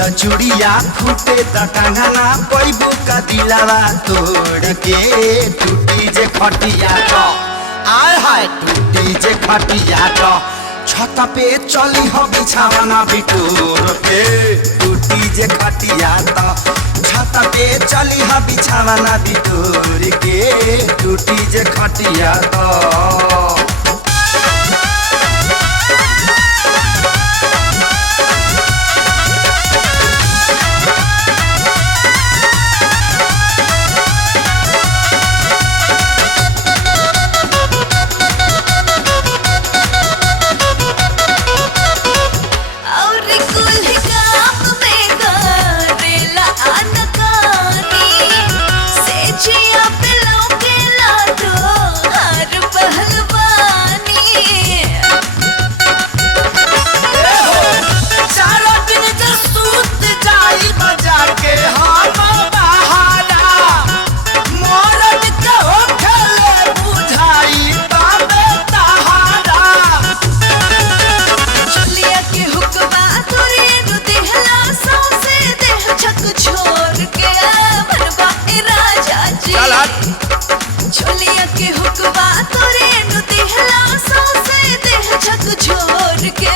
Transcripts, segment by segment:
द चूड़िया फूटे द कंगना पैबू का दिलावा तोड़ के टूटी जे खटिया तो आय हाय टूटी जे खटिया तो छत पे चली हो बिछावना बिटोर के टूटी जे खटिया तो छत पे चली हो बिछावना बिटोर के टूटी जे खटिया तो छोलिया के हुक्बा तोरे नु दिहला सौसे देह झक छोड़ के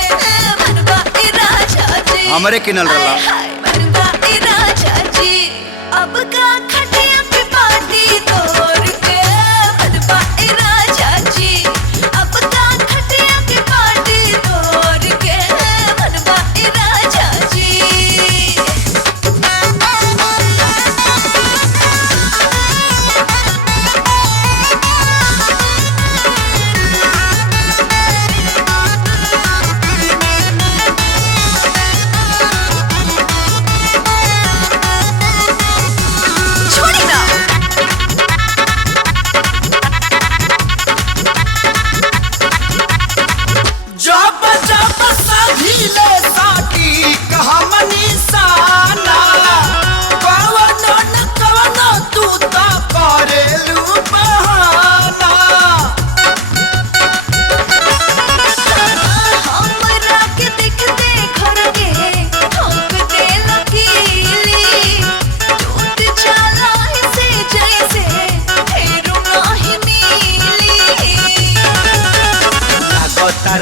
मनवा ए राजा जी हमरे किनल रहला हाय मनवा ए राजा जी अब का खटिया पे पार्टी तोड़ के मनवा ए राजा जी अब का खटिया के पार्टी तोड़ के मनवा ए राजा जी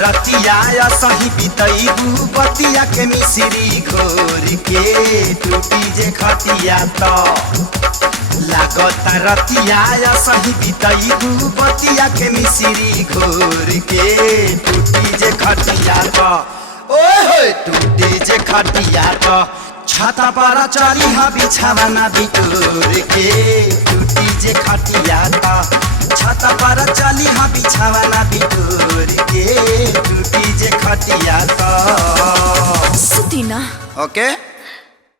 रतिया सही बितैबू बतिया के मिश्री घोर के टूटी जे खटिया तो लागता रतिया सही बितैबू बतिया के मिश्री घोर के टूटी जे खटिया तो ओए टूटी जे खटिया तो छाता पर चली हा बिछावना बिटोर के टूटी जे खटिया तो छाता पर चली हा बिछावना बिटोर के टूटी जे खटिया तो सुती ना ओके